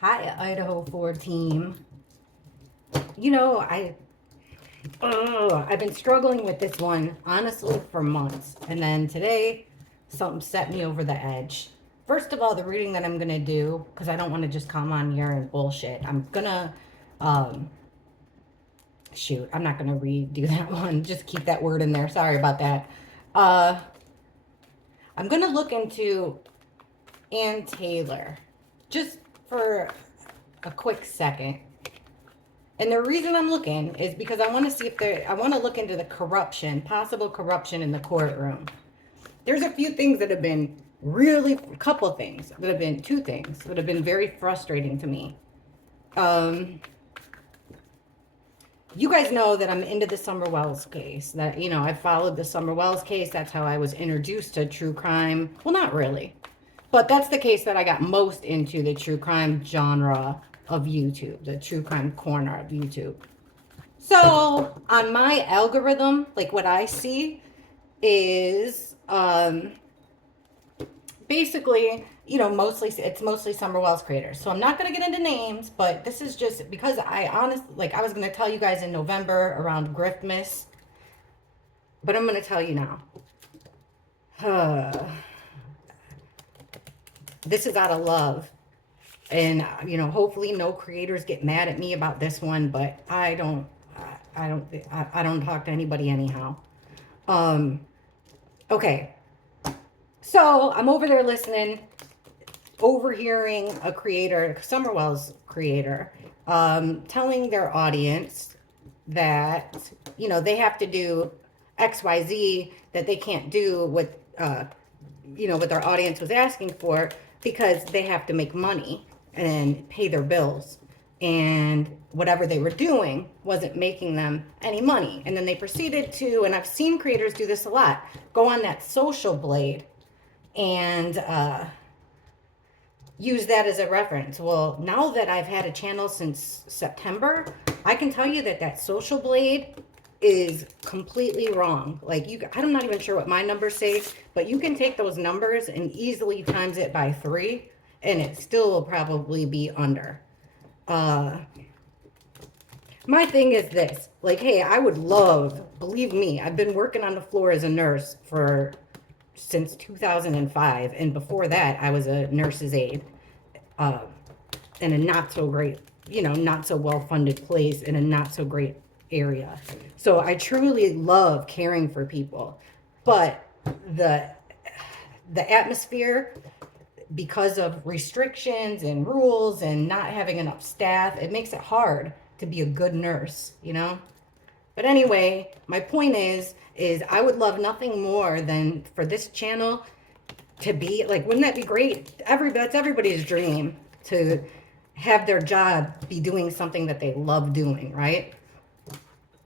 Hi, Idaho 4 team. You know, I've been struggling with this one, honestly, for months. And then today, something set me over the edge. First of all, the reading that I'm going to do, because I don't want to just come on here and bullshit, I'm going to, um, shoot, I'm not going to redo that one. Just keep that word in there. Sorry about that. Uh, I'm going to look into Ann Taylor, just for a quick second. And the reason I'm looking is because I want to see if I want to look into the corruption, possible corruption in the courtroom. There's a few things that have been really, a couple things that have been, two things that have been very frustrating to me. Um, you guys know that I'm into the Summer Wells case. That, I followed the Summer Wells case. That's how I was introduced to true crime. Well, not really. But that's the case that I got most into the true crime genre of YouTube, the true crime corner of YouTube. So on my algorithm, like what I see is basically, it's mostly Summer Wells creators. So I'm not going to get into names, but this is just because I honestly, like I was going to tell you guys in November around Griftmas, but I'm going to tell you now. This is out of love. And, hopefully no creators get mad at me about this one, but I don't talk to anybody anyhow. Okay. So I'm over there listening, overhearing a creator, Summer Wells creator, telling their audience that, they have to do XYZ that they can't do what their audience was asking for because they have to make money and pay their bills. And whatever they were doing wasn't making them any money. And then they proceeded to, and I've seen creators do this a lot, go on that social blade and use that as a reference. Well, now that I've had a channel since September, I can tell you that social blade is completely wrong. Like I'm not even sure what my numbers say, but you can take those numbers and easily times it by 3 and it still will probably be under. My thing is this, like, hey, I would love, believe me, I've been working on the floor as a nurse since 2005, and before that I was a nurse's aide in a not so great, not so well funded place in a not so great area. So I truly love caring for people, but the atmosphere, because of restrictions and rules and not having enough staff, it makes it hard to be a good nurse, But anyway, my point is I would love nothing more than for this channel to be like, wouldn't that be great? That's everybody's dream, to have their job be doing something that they love doing, right?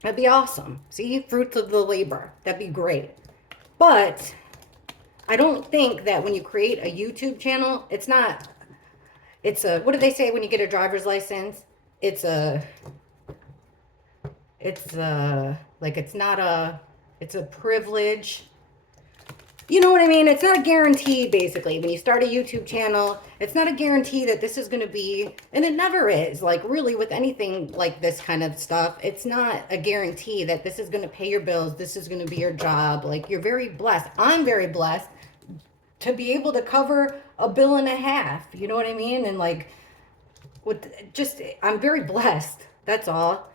That'd be awesome. See, fruits of the labor. That'd be great. But I don't think that when you create a YouTube channel, it's what do they say when you get a driver's license? It's a privilege. You know what I mean? It's not a guarantee, basically. When you start a YouTube channel, it's not a guarantee that this is going to be, and it never is, like, really, with anything like this kind of stuff, it's not a guarantee that this is going to pay your bills, this is going to be your job. Like, you're very blessed. I'm very blessed to be able to cover $1.5 billion. You know what I mean? And, like, I'm very blessed. That's all.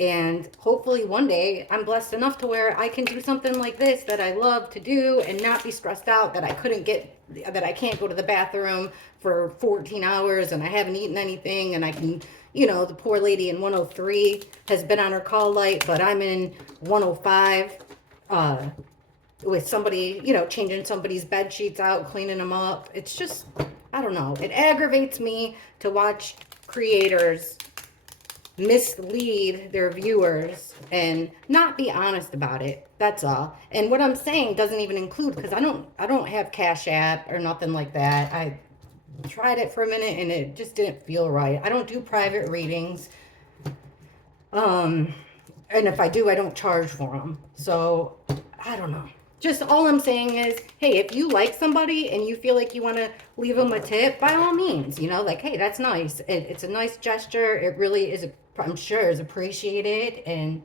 And hopefully one day I'm blessed enough to where I can do something like this that I love to do and not be stressed out that I can't go to the bathroom for 14 hours and I haven't eaten anything, and I can, the poor lady in 103 has been on her call light, but I'm in 105 with somebody, changing somebody's bed sheets out, cleaning them up. It's just, I don't know. It aggravates me to watch creators mislead their viewers and not be honest about it. That's all. And what I'm saying doesn't even include, because I don't have Cash App or nothing like that. I tried it for a minute and it just didn't feel right. I don't do private readings. And if I do, I don't charge for them. So I don't know. just all I'm saying is, hey, if you like somebody and you feel like you want to leave them a tip, by all means, like, hey, that's nice. It's a nice gesture. It really is, I'm sure, is appreciated.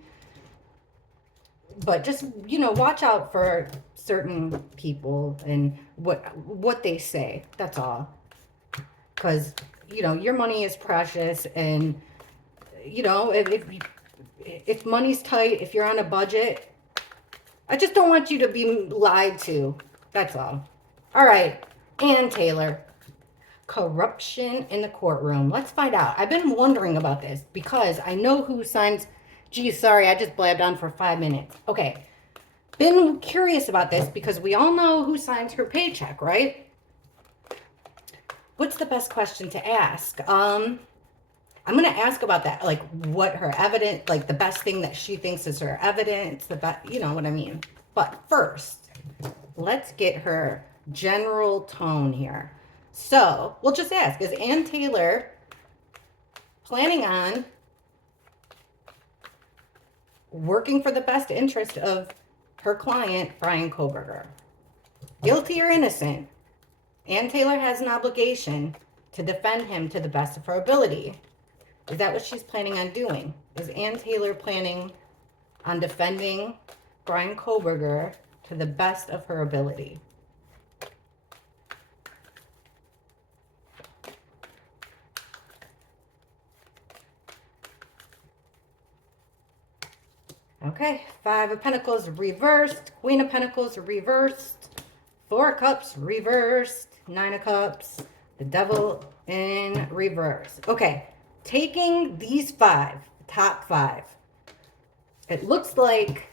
But just, watch out for certain people and what they say. That's all. Because, your money is precious, and, if money's tight, if you're on a budget, I just don't want you to be lied to. That's all. All right. Ann Taylor. Corruption in the courtroom. Let's find out. I've been wondering about this because I know who signs. Geez, sorry, I just blabbed on for 5 minutes. Okay. Been curious about this because we all know who signs her paycheck, right? What's the best question to ask? I'm going to ask about that, like what her evidence, like the best thing that she thinks is her evidence, the best, you know what I mean? But first, let's get her general tone here. So we'll just ask, is Ann Taylor planning on working for the best interest of her client, Bryan Kohberger? Guilty or innocent? Ann Taylor has an obligation to defend him to the best of her ability. Is that what she's planning on doing? Is Ann Taylor planning on defending Bryan Kohberger to the best of her ability? Okay, 5 of Pentacles reversed, Queen of Pentacles reversed, 4 of Cups reversed, 9 of Cups, the Devil in reverse. Okay. Taking these 5, top 5, it looks like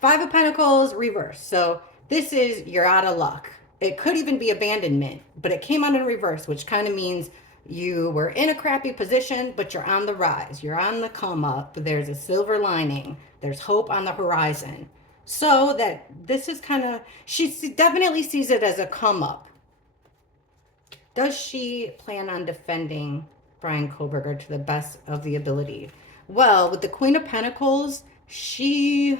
5 of Pentacles reversed. So this is you're out of luck. It could even be abandonment, but it came out in reverse, which kind of means you were in a crappy position, but you're on the rise. You're on the come up. There's a silver lining. There's hope on the horizon. So that this is kind of, she definitely sees it as a come up. Does she plan on defending Bryan Kohberger to the best of the ability? Well, with the Queen of Pentacles, she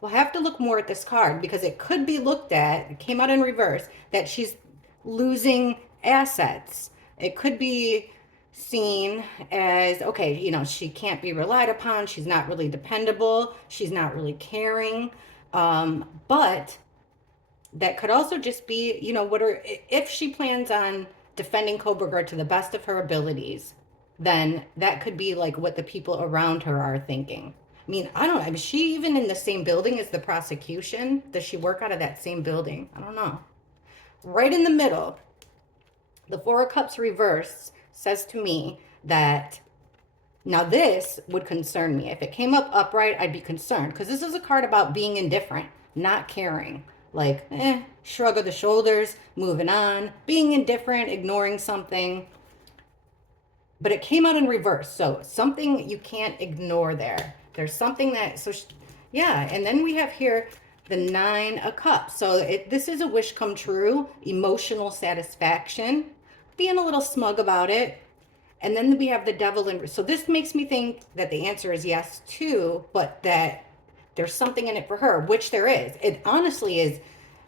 will have to look more at this card because it could be looked at, it came out in reverse, that she's losing assets. It could be seen as, okay, she can't be relied upon. She's not really dependable. She's not really caring. But that could also just be, if she plans on defending Kohberger to the best of her abilities, then that could be like what the people around her are thinking. I mean, I don't know. Is she even in the same building as the prosecution? Does she work out of that same building? I don't know. Right in the middle, the 4 of Cups reversed says to me that, now this would concern me. If it came up upright, I'd be concerned because this is a card about being indifferent, not caring. Like, shrug of the shoulders, moving on, being indifferent, ignoring something. But it came out in reverse. So something you can't ignore there. There's something that, and then we have here the 9 of Cups. So this is a wish come true, emotional satisfaction, being a little smug about it. And then we have the Devil in, so this makes me think that the answer is yes too, but that there's something in it for her, which there is. It honestly is.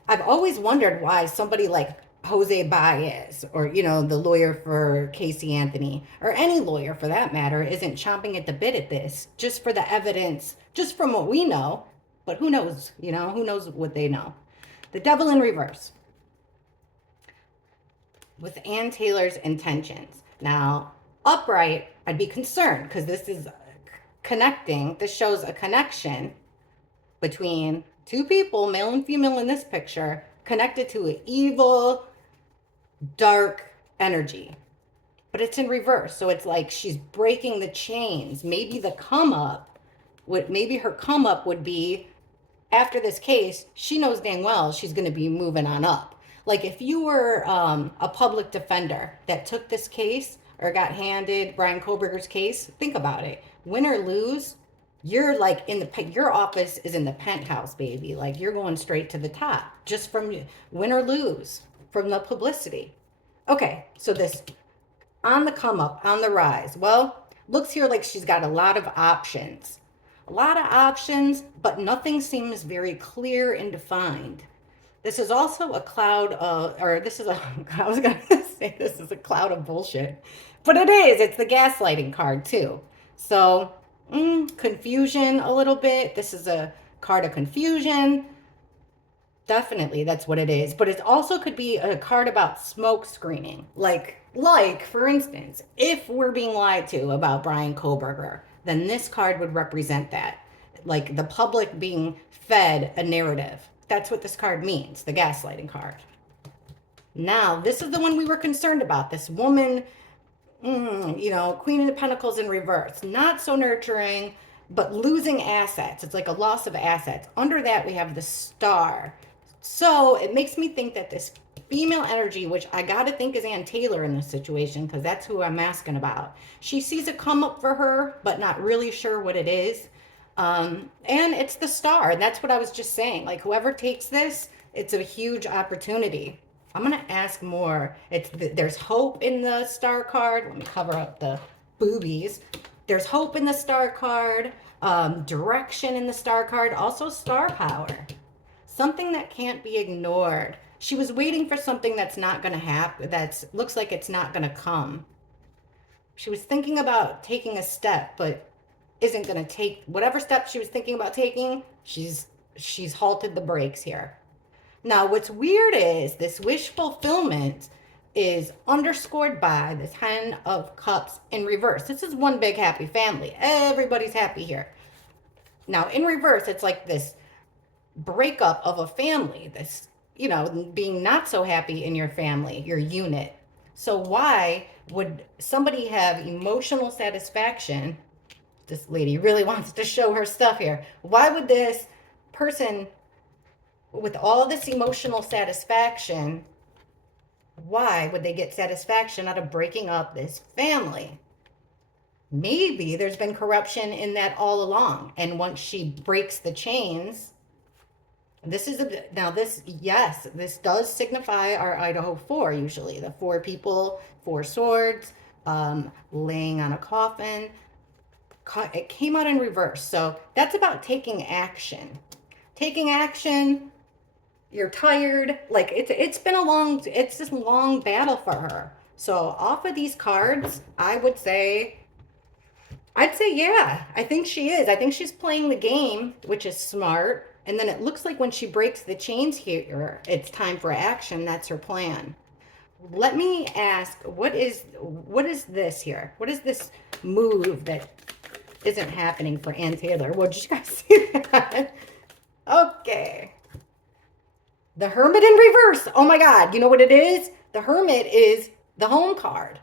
I've always wondered why somebody like Jose Baez or, the lawyer for Casey Anthony or any lawyer for that matter isn't chomping at the bit at this just for the evidence, just from what we know. But who knows, who knows what they know. The Devil in reverse with Ann Taylor's intentions. Now, upright, I'd be concerned because this is connecting. This shows a connection between 2 people, male and female in this picture, connected to an evil, dark energy. But it's in reverse. So it's like she's breaking the chains. Maybe her come up would be, after this case, she knows dang well she's going to be moving on up. Like if you were a public defender that took this case or got handed Bryan Kohberger's case, think about it. Win or lose, you're like your office is in the penthouse, baby. Like you're going straight to the top just from win or lose from the publicity. Okay, so this on the come up, on the rise. Well, looks here like she's got a lot of options. A lot of options, but nothing seems very clear and defined. This is also a cloud of, or this is a, I was going to say this is a cloud of bullshit, but it is. It's the gaslighting card too. So, confusion a little bit. This is a card of confusion. Definitely, that's what it is. But it also could be a card about smoke screening. Like for instance, if we're being lied to about Bryan Kohberger, then this card would represent that. Like the public being fed a narrative. That's what this card means, the gaslighting card. Now, this is the one we were concerned about. This woman, Queen of the Pentacles in reverse. Not so nurturing, but losing assets. It's like a loss of assets. Under that, we have the Star. So it makes me think that this female energy, which I got to think is Ann Taylor in this situation, because that's who I'm asking about. She sees a come up for her, but not really sure what it is. And it's the Star. And that's what I was just saying. Like whoever takes this, it's a huge opportunity. I'm going to ask more. There's hope in the Star card. Let me cover up the boobies. There's hope in the Star card, direction in the Star card, also star power. Something that can't be ignored. She was waiting for something that's not going to happen, looks like it's not going to come. She was thinking about taking a step, but isn't going to take whatever step she was thinking about taking. She's halted the brakes here. Now, what's weird is this wish fulfillment is underscored by the 10 of Cups in reverse. This is one big happy family. Everybody's happy here. Now, in reverse, it's like this breakup of a family, this, being not so happy in your family, your unit. So why would somebody have emotional satisfaction? This lady really wants to show her stuff here. Why would this person with all this emotional satisfaction, why would they get satisfaction out of breaking up this family? Maybe there's been corruption in that all along. And once she breaks the chains, this does signify our Idaho 4, usually. The 4 people, 4 swords, laying on a coffin. It came out in reverse. So that's about taking action. Taking action. You're tired. Like it's this long battle for her. So off of these cards, I'd say yeah, I think she is. I think she's playing the game, which is smart. And then it looks like when she breaks the chains here, it's time for action. That's her plan. Let me ask, what is this here? What is this move that isn't happening for Ann Taylor? Well, did you guys see that? Okay. The Hermit in reverse. Oh my God. You know what it is? The Hermit is the home card.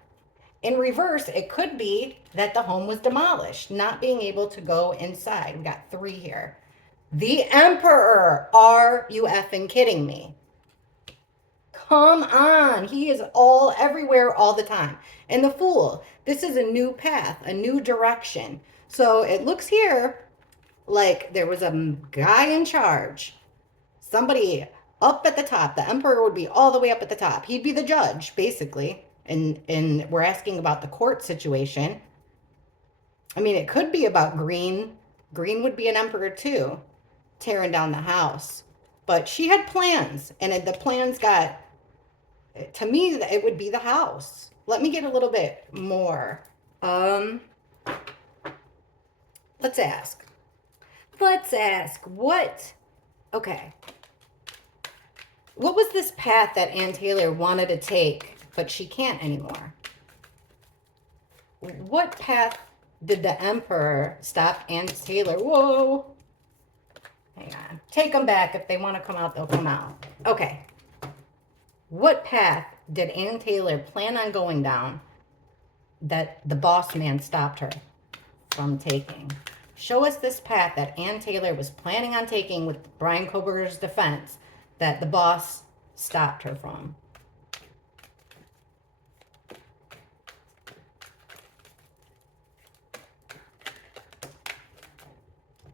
In reverse, it could be that the home was demolished, not being able to go inside. We got 3 here. The Emperor. Are you effing kidding me? Come on. He is everywhere all the time. And the Fool. This is a new path, a new direction. So it looks here like there was a guy in charge. Somebody up at the top. The Emperor would be all the way up at the top. He'd be the judge, basically. And we're asking about the court situation. I mean, it could be about Green. Green would be an Emperor too, tearing down the house. But she had plans, and the plans got, to me, it would be the house. Let me get a little bit more. Let's ask. What? Okay. What was this path that Ann Taylor wanted to take, but she can't anymore? What path did the Emperor stop Ann Taylor? Whoa. Hang on. Take them back. If they want to come out, they'll come out. Okay. What path did Ann Taylor plan on going down that the boss man stopped her from taking? Show us this path that Ann Taylor was planning on taking with Bryan Kohberger's defense that the boss stopped her from.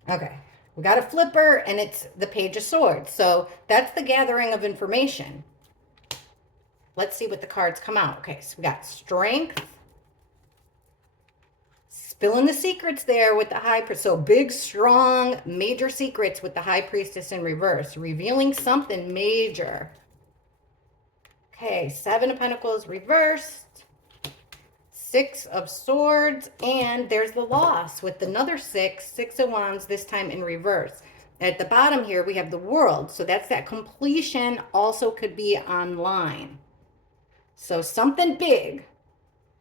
Okay, we got a flipper and it's the Page of Swords. So that's the gathering of information. Let's see what the cards come out. Okay, so we got Strength, Spilling the secrets there with the high priest. So big, strong, major secrets with the high priestess in reverse, revealing something major. Okay, Seven of Pentacles reversed. Six of Swords, and there's the loss with another Six of Wands, this time in reverse. At the bottom here, we have the World. So that's that completion, also could be online. So something big,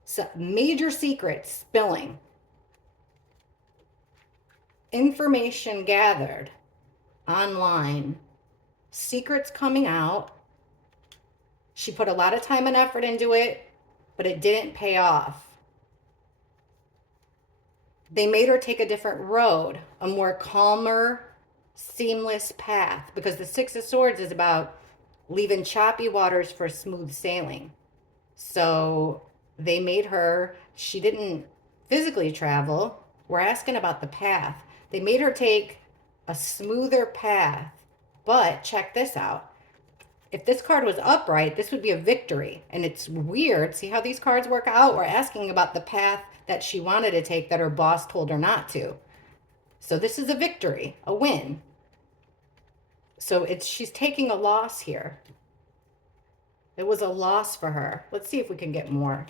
so major secrets spilling. Information gathered online. Secrets coming out. She put a lot of time and effort into it, but it didn't pay off. They made her take a different road, a more calmer, seamless path, because the Six of Swords is about leaving choppy waters for smooth sailing. So they made her, she didn't physically travel. We're asking about the path. They made her take a smoother path, but check this out. If this card was upright, this would be a victory. And it's weird. See how these cards work out? We're asking about the path that she wanted to take that her boss told her not to. So this is a victory, a win. So she's taking a loss here. It was a loss for her. Let's see if we can get more.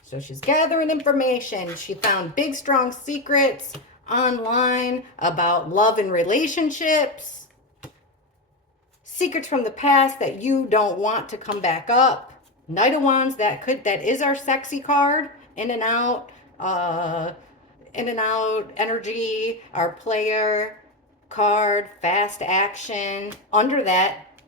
So she's gathering information. She found big, strong secrets online about love and relationships. Secrets from the past that you don't want to come back up. Knight of Wands, that is our sexy card. In and out energy, our player card, fast action. Under that,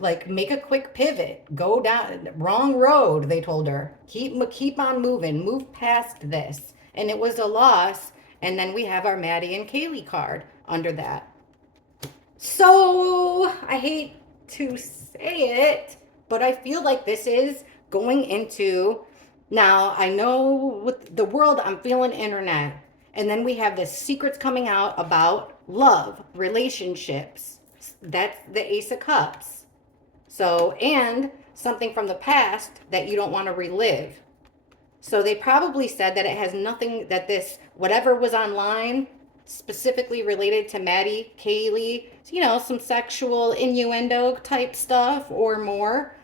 like, make a quick pivot, go down wrong road, they told her. Keep on moving, move past this. And it was a loss. And then we have our Maddie and Kaylee card under that. So I hate to say it, but I feel like this is going into, now I know with the World, I'm feeling internet. And then we have the secrets coming out about love, relationships. That's the Ace of Cups. So, and something from the past that you don't want to relive. So they probably said that it has nothing, that this, whatever was online, specifically related to Maddie, Kaylee, you know, some sexual innuendo type stuff or more.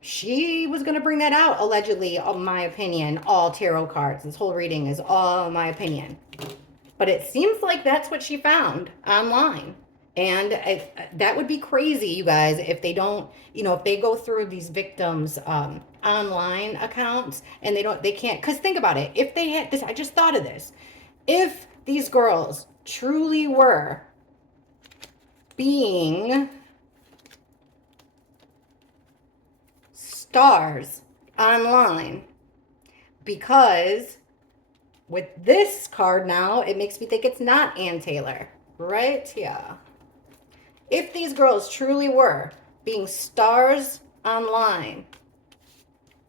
She was going to bring that out, allegedly, in my opinion, all tarot cards. This whole reading is all my opinion. But it seems like that's what she found online. And that would be crazy, you guys, if they don't, you know, if they go through these victims' online accounts and they can't, because think about it. If they had this, I just thought of this. If these girls truly were being stars online, because with this card now, it makes me think it's not Ann Taylor, right? Yeah. If these girls truly were being stars online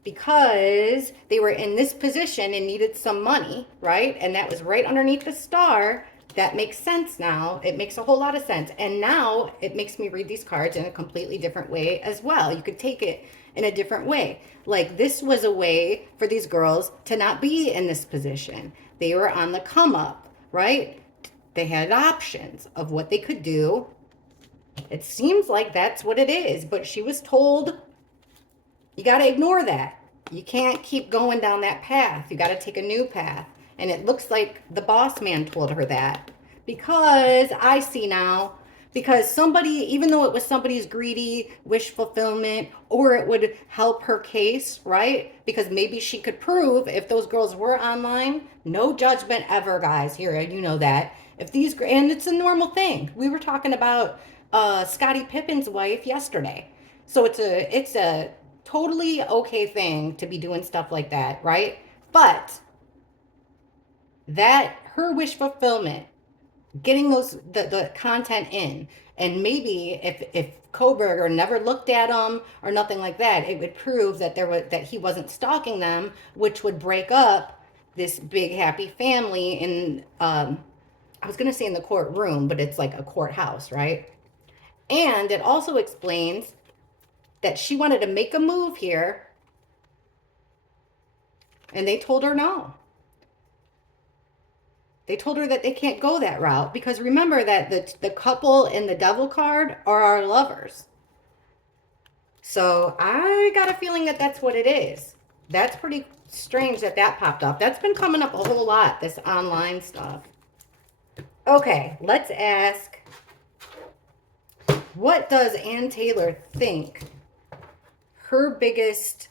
because they were in this position and needed some money, right? And that was right underneath the star. That makes sense now. It makes a whole lot of sense. And now it makes me read these cards in a completely different way as well. You could take it in a different way. Like, this was a way for these girls to not be in this position. They were on the come up, right? They had options of what they could do. It seems like that's what it is. But she was told, you got to ignore that. You can't keep going down that path. You got to take a new path. And it looks like the boss man told her that. Because I see now, because somebody, even though it was somebody's greedy wish fulfillment, or it would help her case, right? Because maybe she could prove if those girls were online, no judgment ever, guys. Here, you know that. If these, and it's a normal thing. We were talking about Scottie Pippen's wife yesterday. So it's a totally okay thing to be doing stuff like that, right? But that her wish fulfillment, getting those the content in, and maybe if Kohberger never looked at them or nothing like that, it would prove that that he wasn't stalking them, which would break up this big happy family in I was gonna say in the courtroom, but it's like a courthouse, right? And it also explains that she wanted to make a move here And they told her no. They told her that they can't go that route because remember that the couple in the devil card are our lovers. So I got a feeling that that's what it is. That's pretty strange that that popped up. That's been coming up a whole lot, this online stuff. Okay, let's ask, what does Ann Taylor think her biggest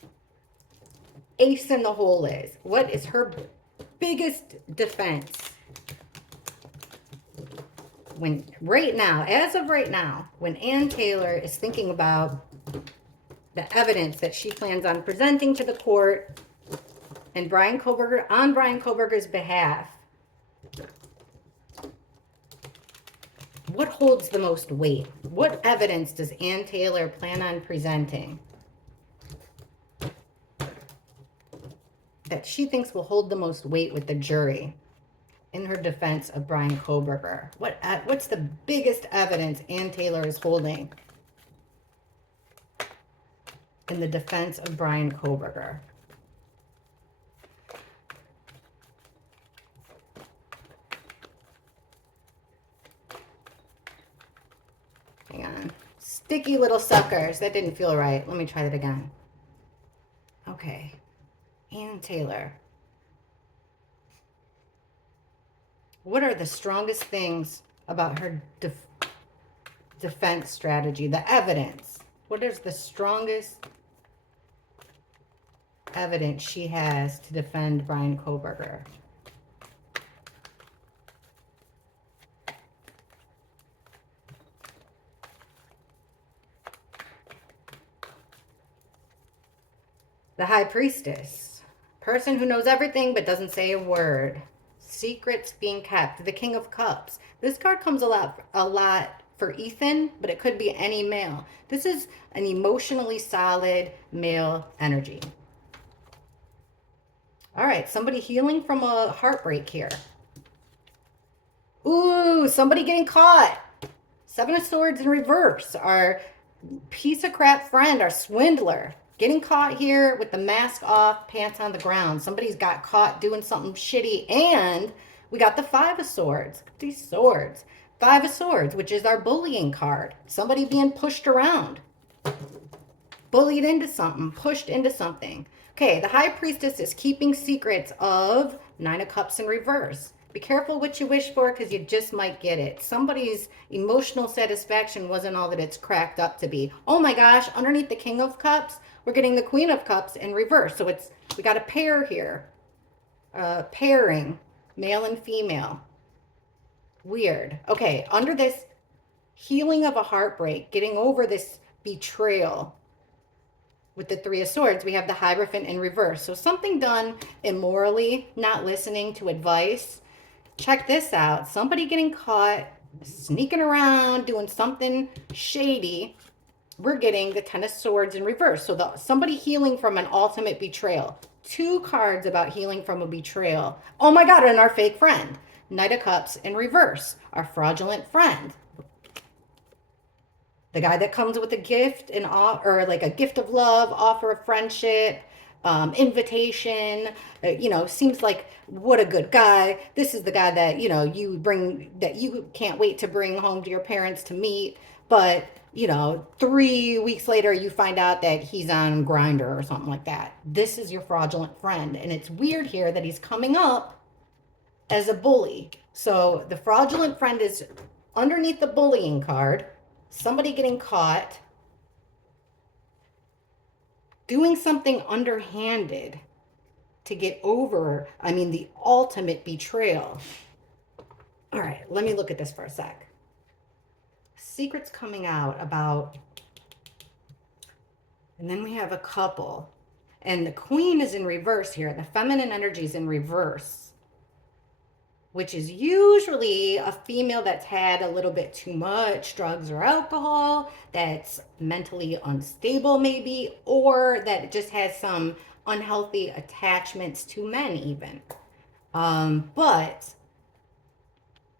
ace in the hole is? What is her biggest defense? When right now, as of right now, when Ann Taylor is thinking about the evidence that she plans on presenting to the court and Bryan Kohberger, on Bryan Kohberger's behalf, what holds the most weight? What evidence does Ann Taylor plan on presenting that she thinks will hold the most weight with the jury in her defense of Bryan Kohberger? What's the biggest evidence Ann Taylor is holding in the defense of Bryan Kohberger? Hang on. Sticky little suckers. That didn't feel right. Let me try that again. Okay. Ann Taylor. What are the strongest things about her defense strategy? The evidence. What is the strongest evidence she has to defend Bryan Kohberger? The High Priestess. Person who knows everything but doesn't say a word. Secrets being kept. The King of Cups. This card comes a lot for Ethan, but it could be any male. This is an emotionally solid male energy. All right, somebody healing from a heartbreak here. Ooh, somebody getting caught. Seven of Swords in reverse. Our piece of crap friend, our swindler. Getting caught here with the mask off, pants on the ground. Somebody's got caught doing something shitty. And we got the Five of Swords. These swords. Five of Swords, which is our bullying card. Somebody being pushed around. Bullied into something. Pushed into something. Okay, the High Priestess is keeping secrets of Nine of Cups in reverse. Be careful what you wish for because you just might get it. Somebody's emotional satisfaction wasn't all that it's cracked up to be. Oh my gosh, underneath the King of Cups, we're getting the Queen of Cups in reverse. So we got a pair here. Pairing, male and female. Weird. Okay, under this healing of a heartbreak, getting over this betrayal with the Three of Swords, we have the Hierophant in reverse. So something done immorally, not listening to advice. Check this out. Somebody getting caught sneaking around, doing something shady. We're getting the Ten of Swords in reverse. So somebody healing from an ultimate betrayal. Two cards about healing from a betrayal. Oh my God, and our fake friend. Knight of Cups in reverse. Our fraudulent friend. The guy that comes with a gift or like a gift of love, offer of friendship, invitation, seems like what a good guy. This is the guy that, you can't wait to bring home to your parents to meet. But 3 weeks later, you find out that he's on Grindr or something like that. This is your fraudulent friend. And it's weird here that he's coming up as a bully. So the fraudulent friend is underneath the bullying card. Somebody getting caught doing something underhanded to get over, the ultimate betrayal. All right, let me look at this for a sec. Secrets coming out about, and then we have a couple. And the Queen is in reverse here. The feminine energy is in reverse, which is usually a female that's had a little bit too much drugs or alcohol, that's mentally unstable maybe, or that just has some unhealthy attachments to men even.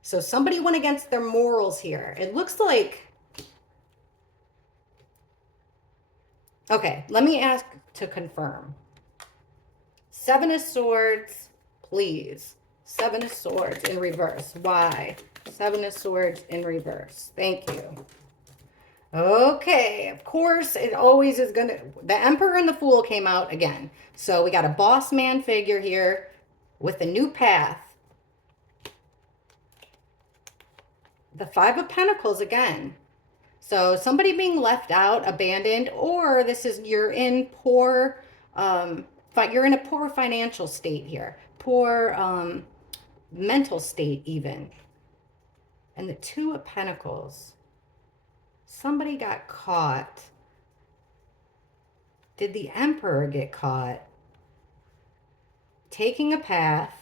So somebody went against their morals here. It looks like, okay, let me ask to confirm. Seven of Swords, please. Seven of Swords in reverse. Why? Seven of Swords in reverse. Thank you. Okay, of course, it always is going to... The Emperor and the Fool came out again. So we got a boss man figure here with a new path. The Five of Pentacles again. So somebody being left out, abandoned, or this is you're in poor... you're in a poor financial state here. Poor mental state even. And the Two of Pentacles. Somebody got caught. Did the Emperor get caught? Taking a path.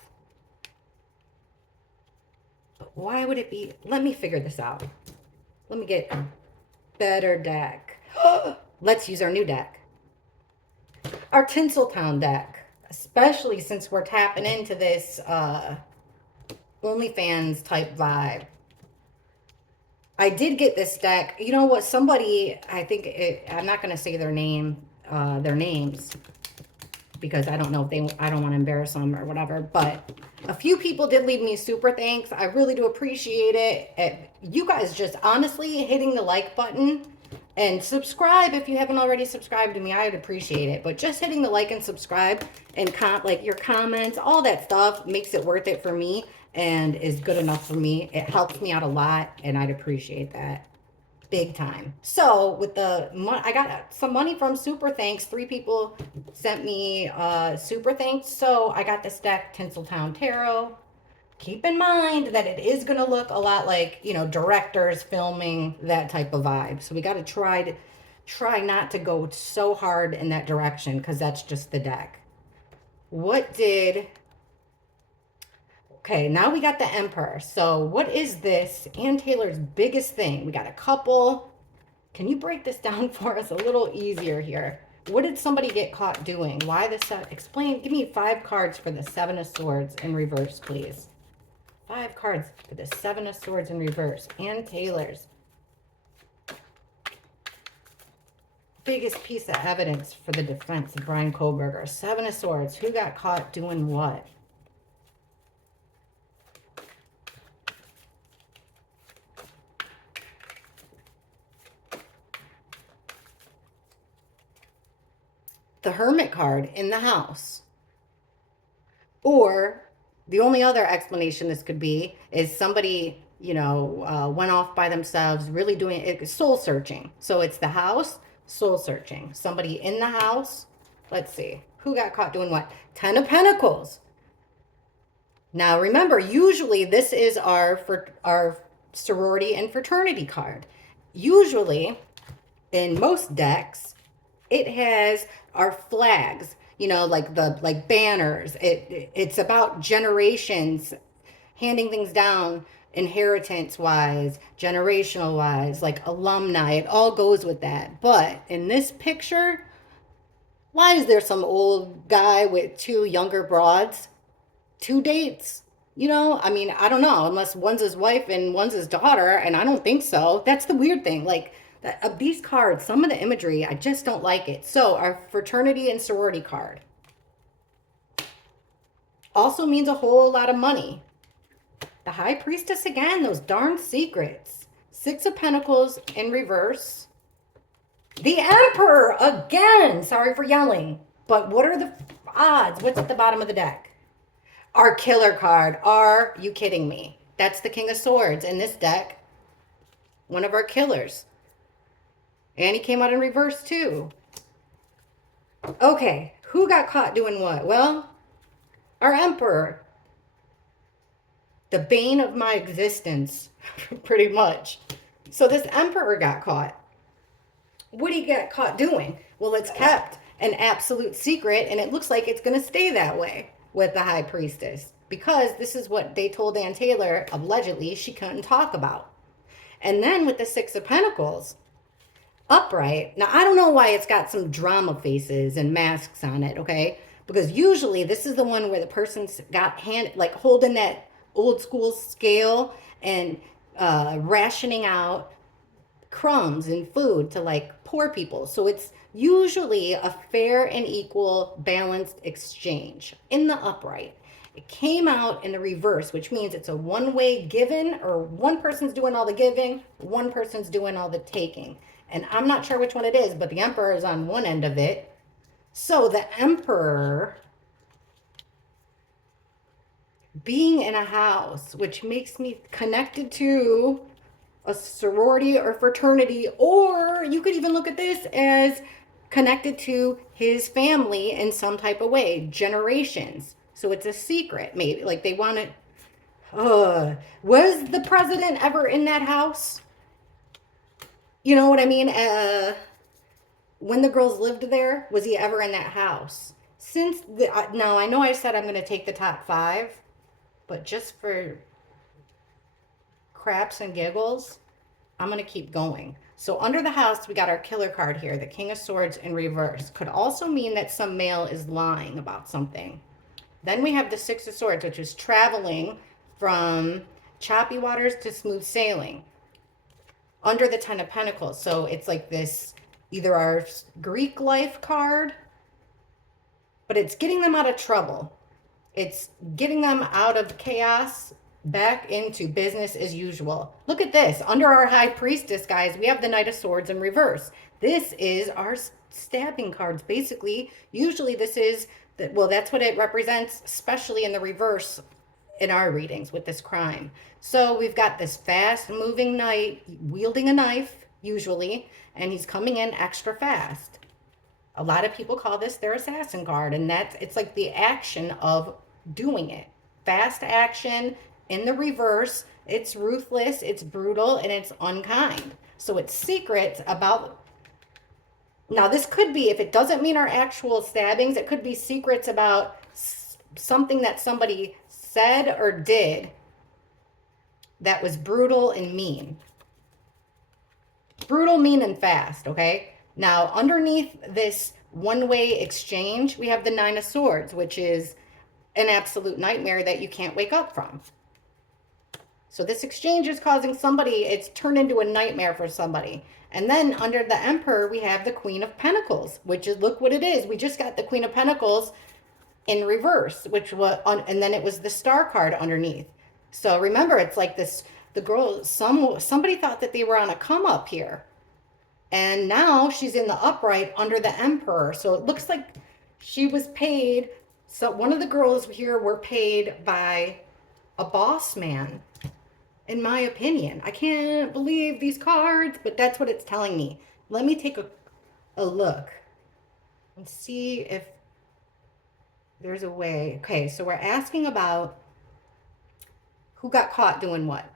But why would it be? Let me figure this out. Let me get a better deck. Let's use our new deck. Our Tinseltown deck. Especially since we're tapping into this OnlyFans type vibe. I did get this deck. You know what? Somebody, I think, I'm not going to say their names, because I don't know if I don't want to embarrass them or whatever. But a few people did leave me super thanks. I really do appreciate it. You guys just honestly hitting the like button and subscribe if you haven't already subscribed to me. I'd appreciate it. But just hitting the like and subscribe and like your comments, all that stuff makes it worth it for me. And is good enough for me. It helps me out a lot, and I'd appreciate that big time. So with the money, I got some money from Super Thanks. 3 people sent me Super Thanks. So I got this deck, Tinseltown Tarot. Keep in mind that it is going to look a lot like, you know, directors filming, that type of vibe. So we got to try not to go so hard in that direction, because that's just the deck. What did... Okay, now we got the Emperor. So what is this and Taylor's biggest thing? We got a couple. Can you break this down for us a little easier here? What did somebody get caught doing? Why the set? Explain. Give me 5 cards for the Seven of Swords in reverse, please. 5 cards for the Seven of Swords in reverse and Taylor's biggest piece of evidence for the defense of Bryan Kohberger. Seven of Swords. Who got caught doing what? The Hermit card in the house. Or the only other explanation this could be is somebody, you know, went off by themselves, really doing it, soul searching. So it's the house, soul searching. Somebody in the house. Let's see. Who got caught doing what? 10 of Pentacles. Now remember, usually this is our sorority and fraternity card. Usually, in most decks, it has our flags, you know, like banners. It's about generations, handing things down, inheritance wise, generational wise, like alumni. It all goes with that. But in this picture, why is there some old guy with 2 younger broads? 2 dates? You know, I mean, I don't know, unless one's his wife and one's his daughter, and I don't think so. That's the weird thing. Like, of these cards, some of the imagery, I just don't like it. So our fraternity and sorority card also means a whole lot of money. The High Priestess again, those darn secrets. 6 of Pentacles in reverse. The Emperor again. Sorry for yelling. But what are the odds? What's at the bottom of the deck? Our killer card. Are you kidding me? That's the King of Swords in this deck. One of our killers. And he came out in reverse too. Okay, who got caught doing what? Well, our Emperor. The bane of my existence, pretty much. So this Emperor got caught. What did he get caught doing? Well, it's kept an absolute secret, and it looks like it's going to stay that way with the High Priestess. Because this is what they told Ann Taylor, allegedly, she couldn't talk about. And then with the 6 of Pentacles... upright. Now, I don't know why it's got some drama faces and masks on it, okay? Because usually this is the one where the person's got like holding that old school scale and rationing out crumbs and food to like poor people. So it's usually a fair and equal balanced exchange in the upright. It came out in the reverse, which means it's a one-way given, or one person's doing all the giving, one person's doing all the taking. And I'm not sure which one it is, but the emperor is on one end of it. So the emperor being in a house, which makes me connected to a sorority or fraternity, or you could even look at this as connected to his family in some type of way, generations. So it's a secret, maybe like they want to. Was the president ever in that house? You know what I mean? When the girls lived there, was he ever in that house? Now I know I said I'm going to take the top 5, but just for craps and giggles, I'm going to keep going. So under the house, we got our killer card here, the King of Swords in reverse. Could also mean that some male is lying about something. Then we have the Six of Swords, which is traveling from choppy waters to smooth sailing. Under the Ten of Pentacles. So it's like this, either our Greek life card, but it's getting them out of trouble. It's getting them out of chaos back into business as usual. Look at this. Under our High Priestess, guys, we have the Knight of Swords in reverse. This is our stabbing cards. Basically, usually this is, well, that's what it represents, especially in the reverse in our readings with this crime. So we've got this fast moving knight wielding a knife, usually, and he's coming in extra fast. A lot of people call this their assassin card, and it's like the action of doing it. Fast action in the reverse. It's ruthless, it's brutal, and it's unkind. So it's secrets about. Now this could be, if it doesn't mean our actual stabbings, it could be secrets about something that somebody said or did that was brutal and mean. Brutal, mean, and fast, okay? Now, underneath this one-way exchange, we have the Nine of Swords, which is an absolute nightmare that you can't wake up from. So this exchange is causing somebody, it's turned into a nightmare for somebody. And then under the Emperor, we have the Queen of Pentacles, which is, look what it is. We just got the Queen of Pentacles in reverse, which was, and then it was the Star card underneath. So remember, it's like this, the girl, somebody thought that they were on a come up here. And now she's in the upright under the Emperor. So it looks like she was paid. So one of the girls here were paid by a boss man, in my opinion. I can't believe these cards, but that's what it's telling me. Let me take a look and see if there's a way. Okay, so we're asking about who got caught doing what.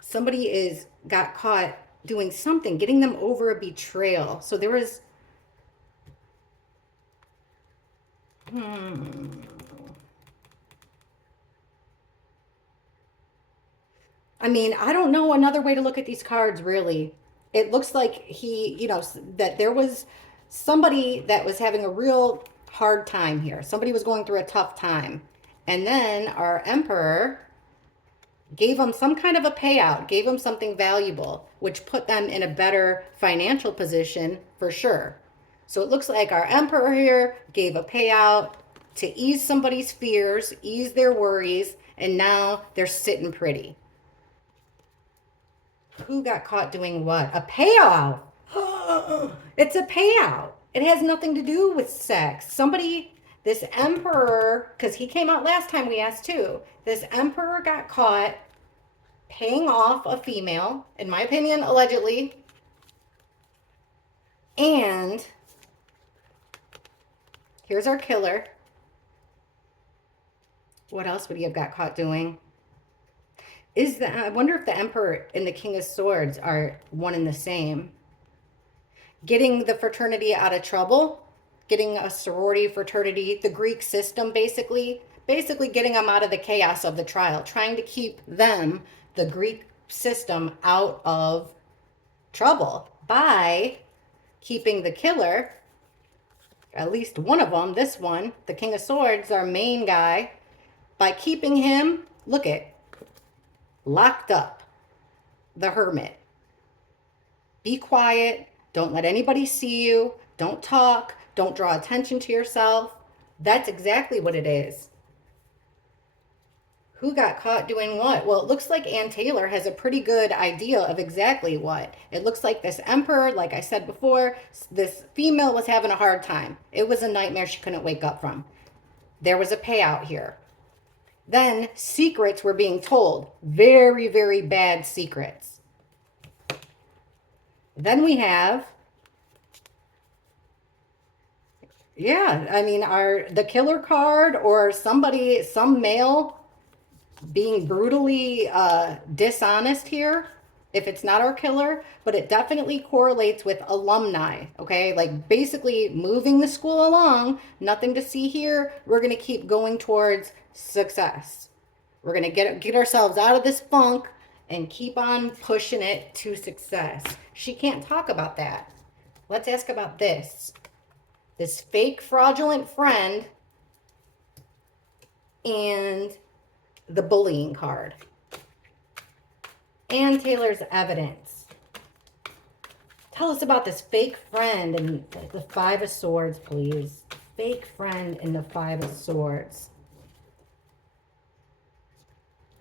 Somebody got caught doing something, getting them over a betrayal. So there was, I mean, I don't know another way to look at these cards, really. It looks like that there was somebody that was having a real hard time here. Somebody was going through a tough time. And then our Emperor gave them some kind of a payout, gave them something valuable, which put them in a better financial position for sure. So it looks like our Emperor here gave a payout to ease somebody's fears, ease their worries, and now they're sitting pretty. Who got caught doing what? A payout. It's a payout. It has nothing to do with sex. This Emperor, because he came out last time we asked too, this Emperor got caught paying off a female, in my opinion, allegedly. And here's our killer. What else would he have got caught doing? I wonder if the Emperor and the King of Swords are one and the same. Getting the fraternity out of trouble, getting a sorority, fraternity, the Greek system, basically getting them out of the chaos of the trial, trying to keep them, the Greek system, out of trouble by keeping the killer, at least one of them, this one, the King of Swords, our main guy, by keeping him, locked up, the hermit. Be quiet, Don't let anybody see you. Don't talk. Don't draw attention to yourself. That's exactly what it is. Who got caught doing what? Well, it looks like Ann Taylor has a pretty good idea of exactly what. It looks like this emperor, like I said before, this female was having a hard time. It was a nightmare she couldn't wake up from. There was a payout here. Then secrets were being told. Very, very bad secrets. Then we have, yeah, I mean, the killer card or somebody, some male being brutally dishonest here, if it's not our killer, but it definitely correlates with alumni, okay? Like basically moving the school along, nothing to see here. We're going to keep going towards success. We're going to get ourselves out of this funk and keep on pushing it to success. She can't talk about that. Let's ask about this. This fake fraudulent friend and the bullying card. Ann Taylor's evidence. Tell us about this fake friend and the Five of Swords, please. Fake friend and the Five of Swords.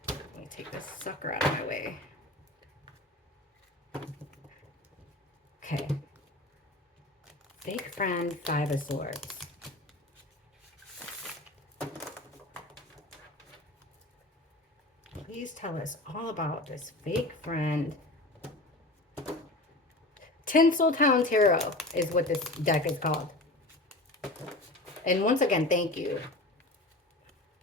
Let me take this sucker out of my way. Okay. Fake friend, Five of Swords. Please tell us all about this fake friend. Tinseltown Tarot is what this deck is called. And once again, thank you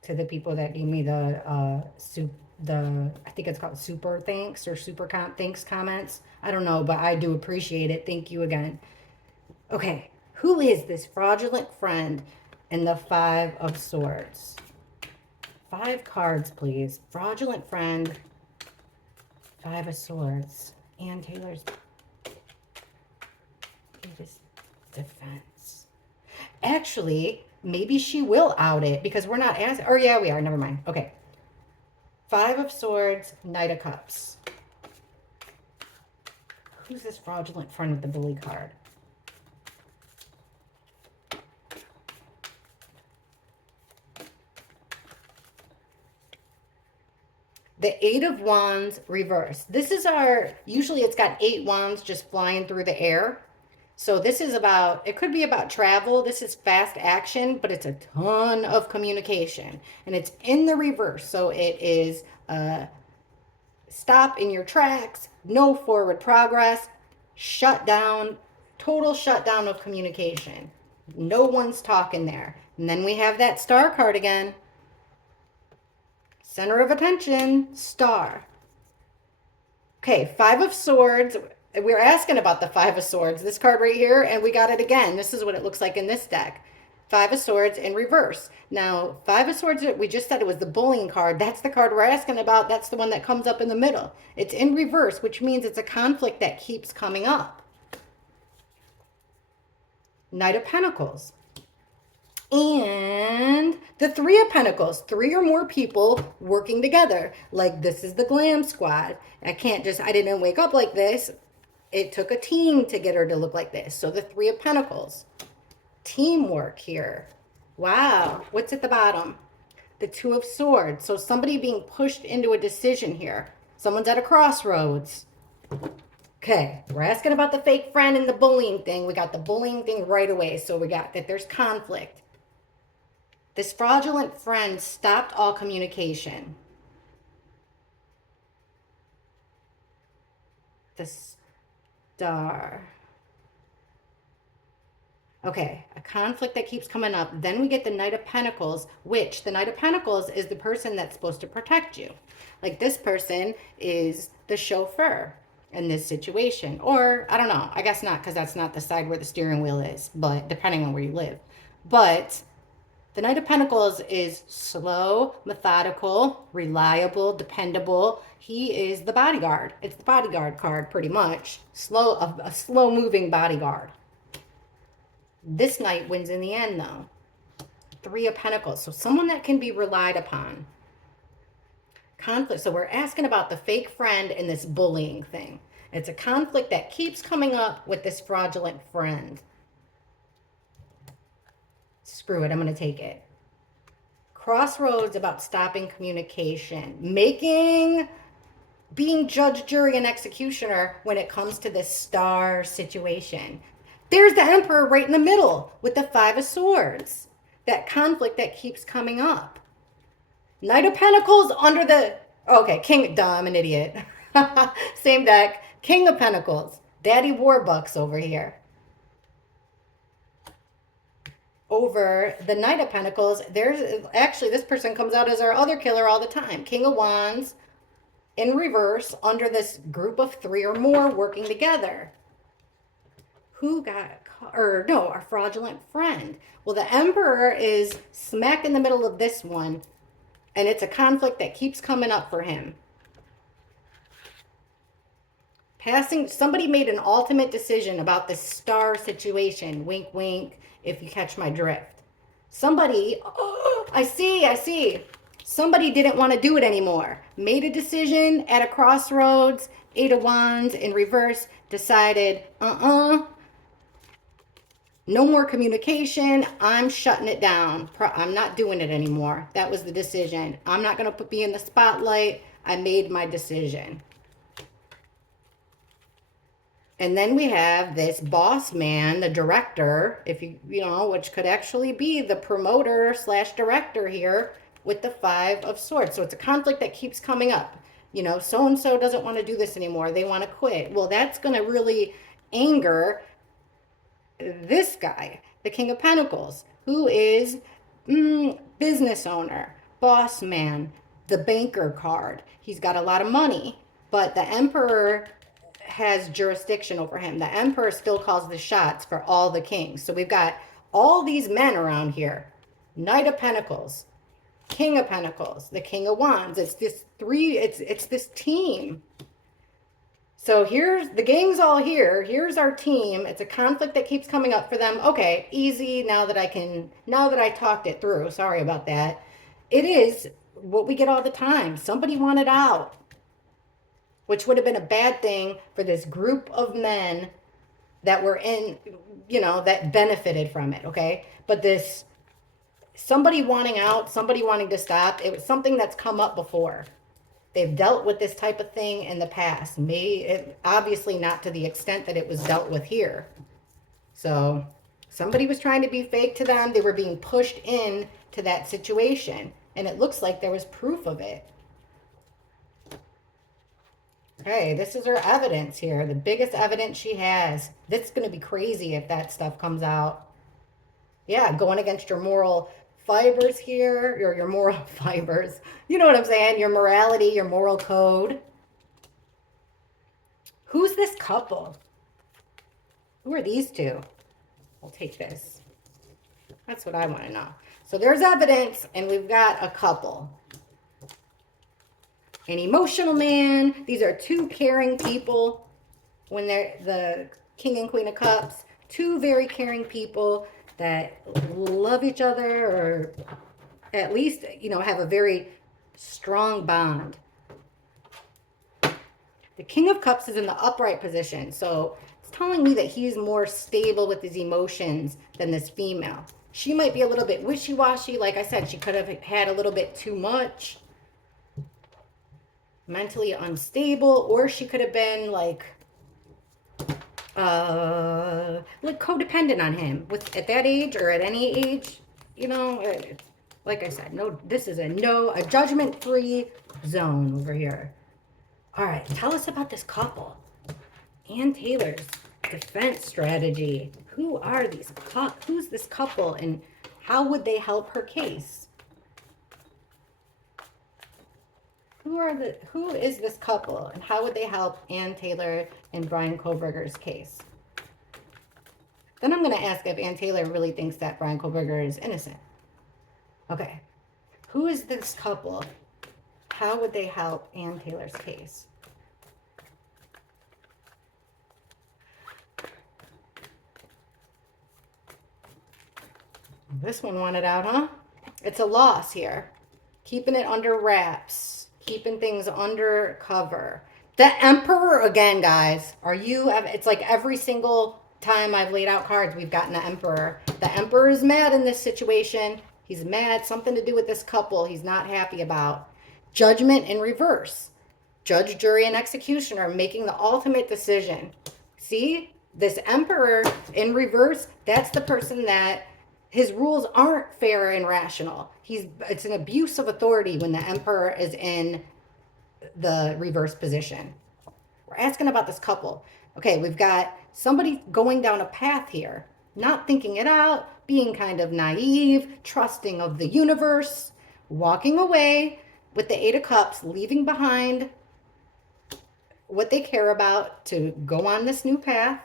to the people that gave me the I think it's called super thanks or super thanks comments. I don't know, but I do appreciate it. Thank you again. Okay, who is this fraudulent friend in the Five of Swords? 5 cards, please. Fraudulent friend. 5 of Swords. Ann Taylor's biggest defense. Actually, maybe she will out it because we're not as... Or yeah, we are. Never mind. Okay. 5 of Swords, Knight of Cups. Who's this fraudulent friend with the bully card? The 8 of Wands reverse. This is our, usually it's got 8 wands just flying through the air. So this is about, it could be about travel. This is fast action, but it's a ton of communication. And it's in the reverse. So it is stop in your tracks, no forward progress, shut down, total shutdown of communication. No one's talking there. And then we have that star card again. Center of attention, star. Okay, 5 of Swords. We were asking about the 5 of Swords, this card right here, and we got it again. This is what it looks like in this deck. 5 of Swords in reverse. Now, 5 of Swords, we just said it was the bullying card. That's the card we're asking about. That's the one that comes up in the middle. It's in reverse, which means it's a conflict that keeps coming up. Knight of Pentacles. And the 3 of Pentacles, 3 or more people working together. Like this is the glam squad. I didn't wake up like this. It took a team to get her to look like this. So the 3 of Pentacles, teamwork here. Wow. What's at the bottom? The 2 of Swords. So somebody being pushed into a decision here. Someone's at a crossroads. Okay, we're asking about the fake friend and the bullying thing. We got the bullying thing right away. So we got that there's conflict. This fraudulent friend stopped all communication. The Star. Okay, a conflict that keeps coming up. Then we get the Knight of Pentacles, which the Knight of Pentacles is the person that's supposed to protect you. Like this person is the chauffeur in this situation. Or, I don't know, I guess not, because that's not the side where the steering wheel is, but depending on where you live. But the Knight of Pentacles is slow, methodical, reliable, dependable. He is the bodyguard. It's the bodyguard card, pretty much. A slow-moving bodyguard. This knight wins in the end, though. 3 of Pentacles. So someone that can be relied upon. Conflict. So we're asking about the fake friend and this bullying thing. It's a conflict that keeps coming up with this fraudulent friend. Screw it, I'm going to take it. Crossroads about stopping communication, being judge, jury, and executioner when it comes to this star situation. There's the Emperor right in the middle with the Five of Swords. That conflict that keeps coming up. Knight of Pentacles under the... Okay, King... Duh, I'm an idiot. Same deck. King of Pentacles. Daddy Warbucks over here. Over the Knight of Pentacles, there's... Actually, this person comes out as our other killer all the time. King of Wands in reverse under this group of 3 or more working together. Who got... Or no, our fraudulent friend. Well, the Emperor is smack in the middle of this one, and it's a conflict that keeps coming up for him. Somebody made an ultimate decision about this star situation. Wink, wink, if you catch my drift. Somebody, oh, I see. Somebody didn't want to do it anymore. Made a decision at a crossroads, 8 of Wands in reverse, decided, no more communication. I'm shutting it down. I'm not doing it anymore. That was the decision. I'm not going to be in the spotlight. I made my decision. And then we have this boss man, the director, if you know, which could actually be the promoter / director here with the 5 of Swords. So it's a conflict that keeps coming up. You know, so-and-so doesn't want to do this anymore. They want to quit. Well, that's going to really anger this guy, the King of Pentacles, who is business owner, boss man, the banker card. He's got a lot of money, but the Emperor has jurisdiction over him. The Emperor still calls the shots for all the kings. So we've got all these men around here. Knight of Pentacles, King of Pentacles, the King of Wands. It's this team. So here's the gang's all here. Here's our team. It's a conflict that keeps coming up for them. Okay, easy now that I talked it through. Sorry about that. It is what we get all the time. Somebody wanted out, which would have been a bad thing for this group of men that were in, you know, that benefited from it, okay? But this, somebody wanting out, somebody wanting to stop, it was something that's come up before. They've dealt with this type of thing in the past. Obviously not to the extent that it was dealt with here. So somebody was trying to be fake to them. They were being pushed in to that situation. And it looks like there was proof of it. Okay, this is her evidence here. The biggest evidence she has. This is going to be crazy if that stuff comes out. Yeah, going against your moral fibers here, or your moral fibers. You know what I'm saying? Your morality, your moral code. Who's this couple? Who are these two? I'll take this. That's what I want to know. So there's evidence, and we've got a couple. An emotional man. These are 2 caring people when they're the King and Queen of Cups. 2 very caring people that love each other, or at least, you know, have a very strong bond. The King of Cups is in the upright position. So it's telling me that he's more stable with his emotions than this female. She might be a little bit wishy-washy. Like I said, she could have had a little bit too much. Mentally unstable. Or she could have been like codependent on him at that age, or at any age, you know. Like I said, no, this is a judgment-free zone over here. All right, tell us about this couple. Ann Taylor's defense strategy. Who's this couple, and how would they help her case? Who is this couple, and how would they help Ann Taylor and Bryan Kohberger's case? Then I'm going to ask if Ann Taylor really thinks that Bryan Kohberger is innocent. Okay. Who is this couple? How would they help Ann Taylor's case? This one wanted out, huh? It's a loss here. Keeping it under wraps. Keeping things under cover. The Emperor again, guys. It's like every single time I've laid out cards, we've gotten the Emperor. The Emperor is mad in this situation. He's mad, something to do with this couple he's not happy about. Judgment in reverse. Judge, jury, and executioner making the ultimate decision. See, this Emperor in reverse, that's the person that his rules aren't fair and rational. It's an abuse of authority when the Emperor is in the reverse position. We're asking about this couple. Okay, we've got somebody going down a path here, not thinking it out, being kind of naive, trusting of the universe, walking away with the Eight of Cups, leaving behind what they care about to go on this new path.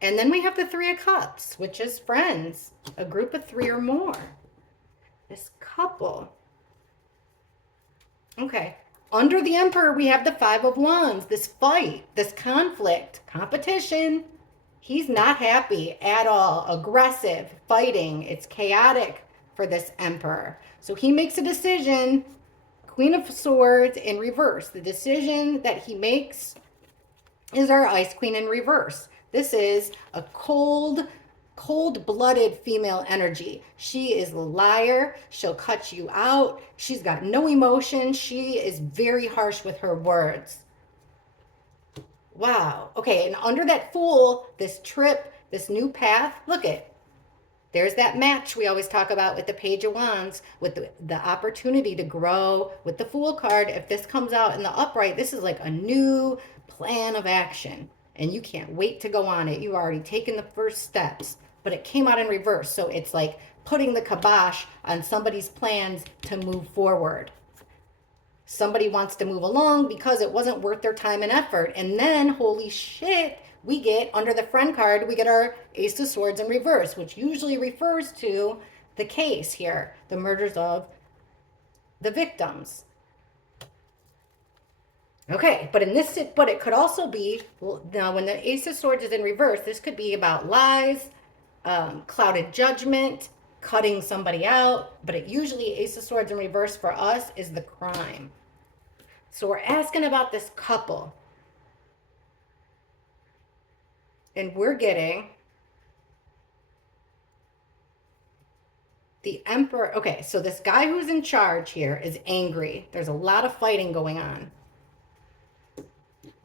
And then we have the Three of Cups, which is friends, a group of three or more. This couple. Okay. Under the Emperor, we have the Five of Wands, this fight, this conflict, competition. He's not happy at all. Aggressive, fighting. It's chaotic for this Emperor. So he makes a decision. Queen of Swords in reverse. The decision that he makes is our Ice Queen in reverse. This is a cold-blooded female energy. She is a liar. She'll cut you out. She's got no emotion. She is very harsh with her words. Wow. Okay, and under that Fool, this trip, this new path, look at. There's that match we always talk about with the Page of Wands, with the opportunity to grow with the Fool card. If this comes out in the upright, this is like a new plan of action. And you can't wait to go on it. You've already taken the first steps. But it came out in reverse. So it's like putting the kibosh on somebody's plans to move forward. Somebody wants to move along because it wasn't worth their time and effort. And then, holy shit, we get, under the friend card, we get our Ace of Swords in reverse, which usually refers to the case here, the murders of the victims. Okay, but it could also be, now when the Ace of Swords is in reverse, this could be about lies, clouded judgment, cutting somebody out, but it usually, Ace of Swords in reverse for us is the crime. So we're asking about this couple. And we're getting the Emperor. Okay, so this guy who's in charge here is angry. There's a lot of fighting going on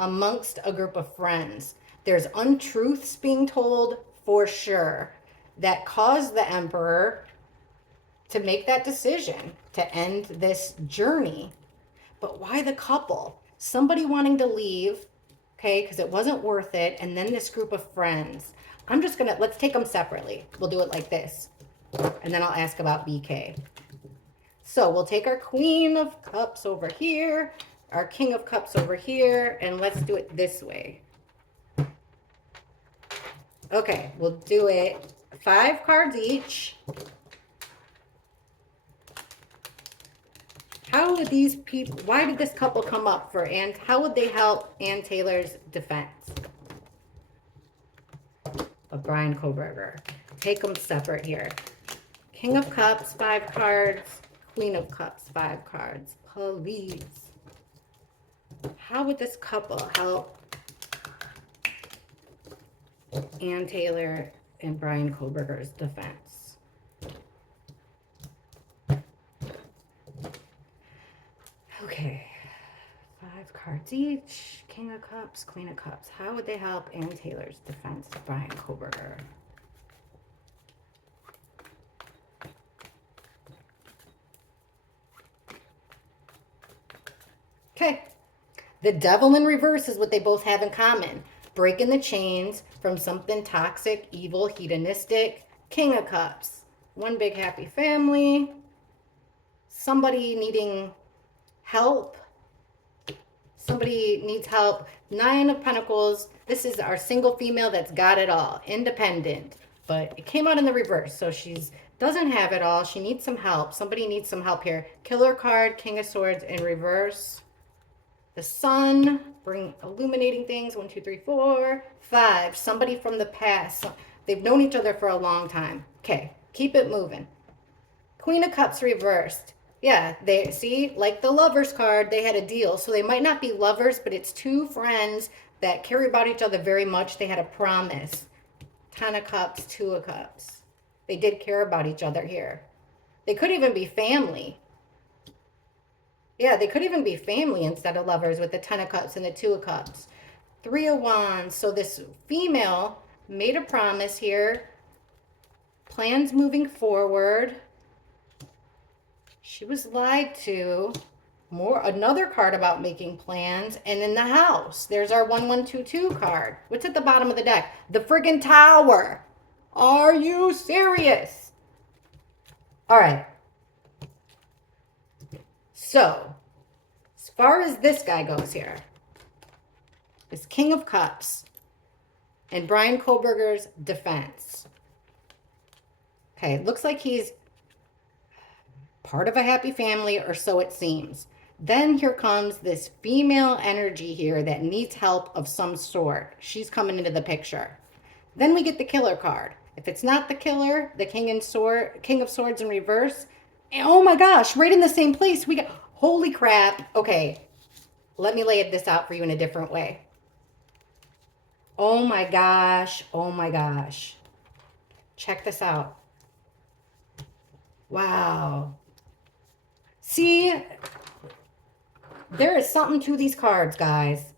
amongst a group of friends. There's untruths being told for sure that caused the Emperor to make that decision to end this journey. But why the couple? Somebody wanting to leave, okay, because it wasn't worth it, and then this group of friends. Let's take them separately. We'll do it like this, and then I'll ask about BK. So we'll take our Queen of Cups over here, our King of Cups over here, and let's do it this way. Okay, we'll do it 5 cards each. How would these people, why did this couple come up for, and how would they help Ann Taylor's defense of Bryan Kohberger? Take them separate here. King of Cups, 5 cards. Queen of Cups, 5 cards. Please. How would this couple help Ann Taylor and Bryan Kohberger's defense? Okay, 5 cards each. King of Cups, Queen of Cups. How would they help Ann Taylor's defense of Bryan Kohberger? Okay. The Devil in reverse is what they both have in common. Breaking the chains from something toxic, evil, hedonistic. King of Cups. One big happy family. Somebody needing help. Somebody needs help. 9 of Pentacles. This is our single female that's got it all. Independent. But it came out in the reverse. So she's doesn't have it all. She needs some help. Somebody needs some help here. Killer card. King of Swords in reverse. The Sun, bring illuminating things. 1, 2, 3, 4, 5. Somebody from the past. They've known each other for a long time. Okay, keep it moving. Queen of Cups reversed. Yeah, they see, like the lovers card, they had a deal. So they might not be lovers, but it's two friends that care about each other very much. They had a promise. Ten of Cups, Two of Cups. They did care about each other here. They could even be family. Yeah, they could even be family instead of lovers with the Ten of Cups and the Two of Cups. Three of Wands. So this female made a promise here. Plans moving forward. She was lied to. Another card about making plans. And in the house, there's our 1122 card. What's at the bottom of the deck? The friggin' Tower. Are you serious? All right. So, as far as this guy goes here, is King of Cups and Bryan Kohberger's defense. Okay, looks like he's part of a happy family, or so it seems. Then here comes this female energy here that needs help of some sort. She's coming into the picture. Then we get the killer card. If it's not the killer, the King of Swords in reverse. Oh my gosh, right in the same place. We got, holy crap. Okay, let me lay this out for you in a different way. Oh my gosh. Oh my gosh. Check this out. Wow. See, there is something to these cards, guys.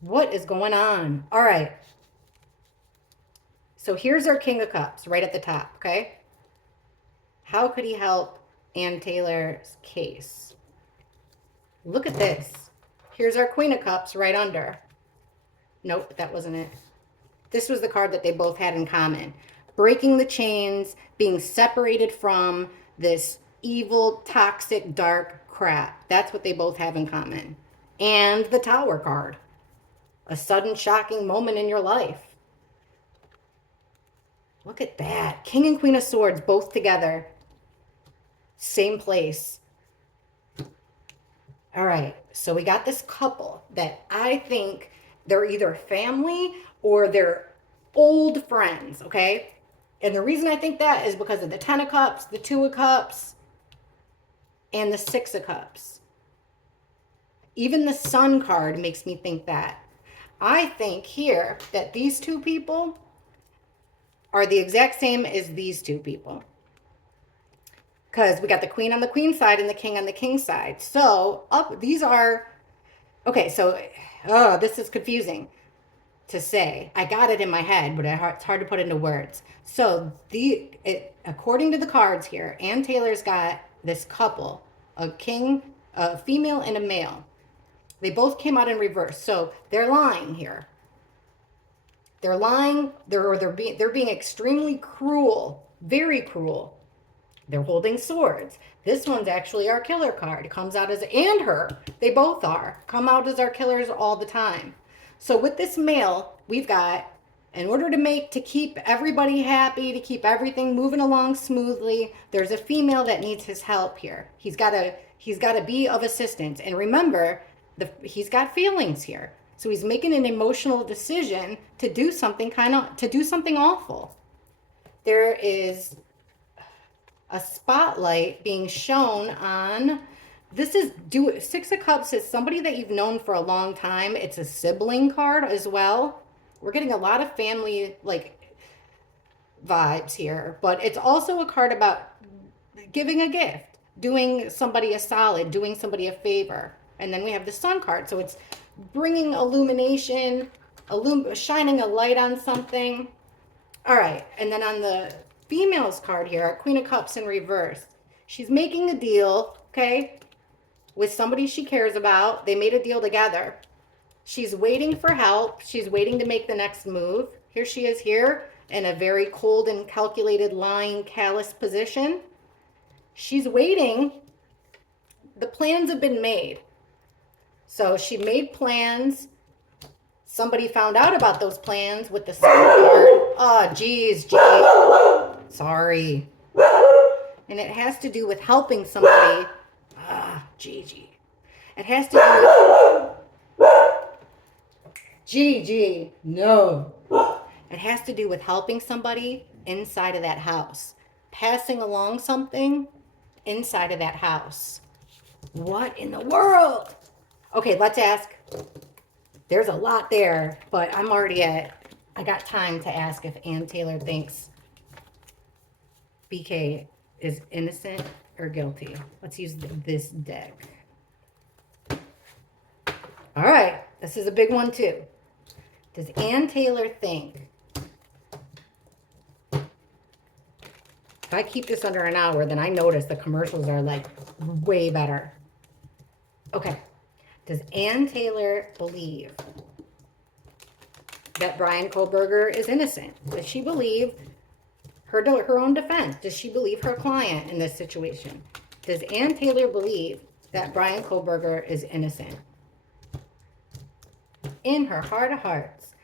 What is going on? All right. So here's our King of Cups right at the top, okay? How could he help Ann Taylor's case? Look at this. Here's our Queen of Cups right under. Nope, that wasn't it. This was the card that they both had in common. Breaking the chains, being separated from this evil, toxic, dark crap. That's what they both have in common. And the Tower card. A sudden, shocking moment in your life. Look at that. King and Queen of Swords both together. Same place. All right, so we got this couple that I think they're either family or they're old friends, okay? And the reason I think that is because of the Ten of Cups, the Two of Cups, and the Six of Cups. Even the Sun card makes me think that. I think here that these two people are the exact same as these two people. Because we got the Queen on the Queen side and the King on the King side. So, these are... Okay, so... Oh, this is confusing to say. I got it in my head, but it's hard to put into words. So, according to the cards here, Ann Taylor's got this couple, a female and a male. They both came out in reverse. So, they're lying here. They're lying. They're being extremely cruel. Very cruel. They're holding swords. This one's actually our killer card. It comes out as, and her. They both come out as our killers all the time. So with this male, we've got, in order to keep everybody happy, to keep everything moving along smoothly, there's a female that needs his help here. He's got to be of assistance. And remember, he's got feelings here. So he's making an emotional decision to do something awful. There is a spotlight being shown on, Six of Cups is somebody that you've known for a long time. It's a sibling card as well. We're getting a lot of family vibes here, but it's also a card about giving a gift, doing somebody a solid, doing somebody a favor. And then we have the Sun card, so it's bringing illumination, shining a light on something. All right, and then on the female's card here, our Queen of Cups in reverse. She's making a deal, okay, with somebody she cares about. They made a deal together. She's waiting for help. She's waiting to make the next move. Here she is here in a very cold and calculated, lying, callous position. She's waiting. The plans have been made. So she made plans. Somebody found out about those plans with the Sun card. Oh, geez. Sorry. And it has to do with helping somebody. Gigi. It has to do with... Gigi. No. It has to do with helping somebody inside of that house. Passing along something inside of that house. What in the world? Okay, let's ask. There's a lot there, but I got time to ask if Ann Taylor thinks BK is innocent or guilty. Let's use this deck. All right, this is a big one too. Does Ann Taylor think, if I keep this under an hour, then I notice the commercials are like way better. Okay. Does Ann Taylor believe that Bryan Kohberger is innocent? Does she believe her own defense? Does she believe her client in this situation? Does Ann Taylor believe that Bryan Kohberger is innocent? In her heart of hearts,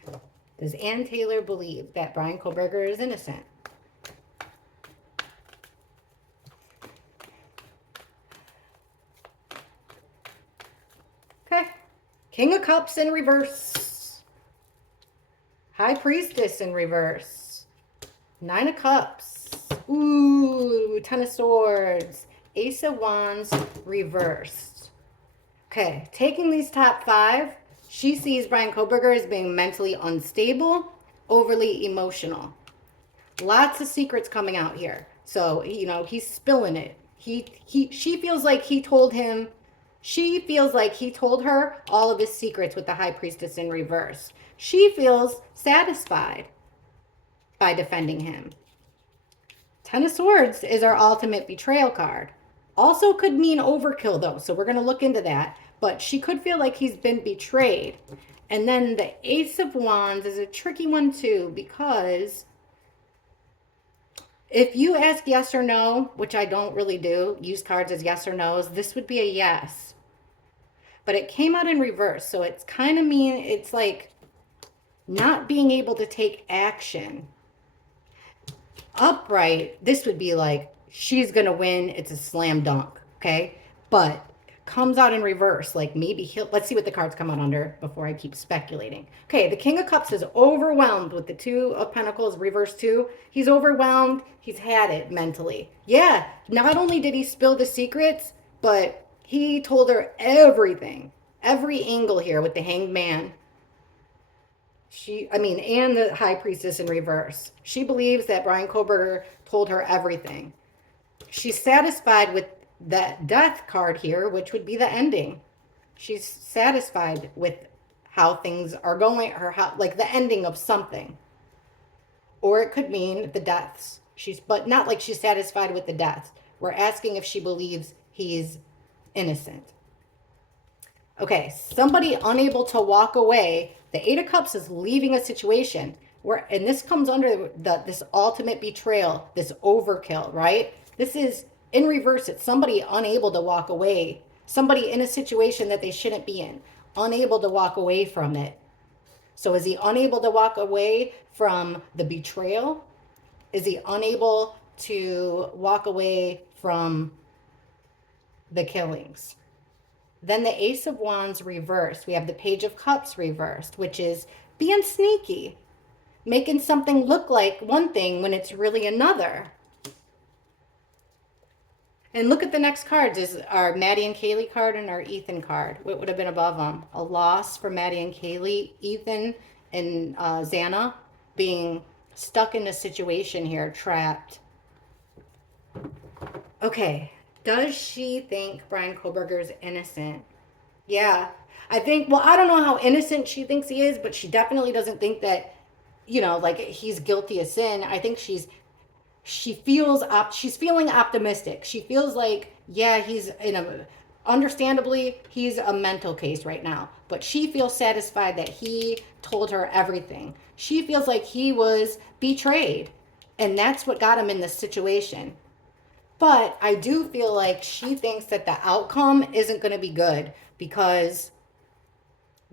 does Ann Taylor believe that Bryan Kohberger is innocent? Okay. King of Cups in reverse. High Priestess in reverse. Nine of Cups. Ooh, Ten of Swords. Ace of Wands reversed. Okay, taking these top five, she sees Bryan Kohberger as being mentally unstable, overly emotional. Lots of secrets coming out here. So, you know, he's spilling it. She feels like he told him, she feels like he told her all of his secrets with the High Priestess in reverse. She feels satisfied by defending him. Ten of Swords is our ultimate betrayal card. Also could mean overkill though, so we're going to look into that. But she could feel like he's been betrayed. And then the Ace of Wands is a tricky one too, because if you ask yes or no, which I don't really do, use cards as yes or no's, this would be a yes. But it came out in reverse, so it's kind of mean, it's like not being able to take action. Upright, this would be like, she's going to win, it's a slam dunk, okay? But comes out in reverse, like maybe let's see what the cards come out under before I keep speculating. Okay, the King of Cups is overwhelmed with the Two of Pentacles, reverse two. He's overwhelmed. He's had it mentally. Yeah, not only did he spill the secrets, but he told her everything. Every angle here with the Hanged Man. And the High Priestess in reverse. She believes that Bryan Kohberger told her everything. She's satisfied with that Death card here, which would be the ending. She's satisfied with how things are going, or how, like the ending of something. Or it could mean the deaths. But not like she's satisfied with the deaths. We're asking if she believes he's innocent. Okay, somebody unable to walk away. The Eight of Cups is leaving a situation where, and this comes under this ultimate betrayal, this overkill, right? This is in reverse. It's somebody unable to walk away. Somebody in a situation that they shouldn't be in, unable to walk away from it. So is he unable to walk away from the betrayal? Is he unable to walk away from the killings? Then the Ace of Wands reversed. We have the Page of Cups reversed, which is being sneaky, making something look like one thing when it's really another. And look at the next cards. Is our Maddie and Kaylee card and our Ethan card. What would have been above them? A loss for Maddie and Kaylee. Ethan and Xana being stuck in a situation here, trapped. Okay. Does she think Bryan Kohberger is innocent? Yeah. I think, well, I don't know how innocent she thinks he is, but she definitely doesn't think that, like he's guilty of sin. I think she's feeling optimistic. She feels like, yeah, understandably, he's a mental case right now, but she feels satisfied that he told her everything. She feels like he was betrayed, and that's what got him in this situation. But I do feel like she thinks that the outcome isn't going to be good because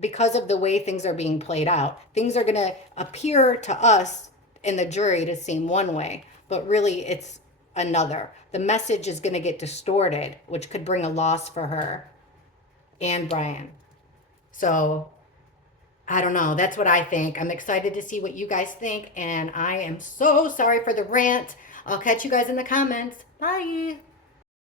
of the way things are being played out. Things are going to appear to us in the jury to seem one way, but really it's another. The message is going to get distorted, which could bring a loss for her and Bryan. So I don't know. That's what I think. I'm excited to see what you guys think, and I am so sorry for the rant. I'll catch you guys in the comments. Bye.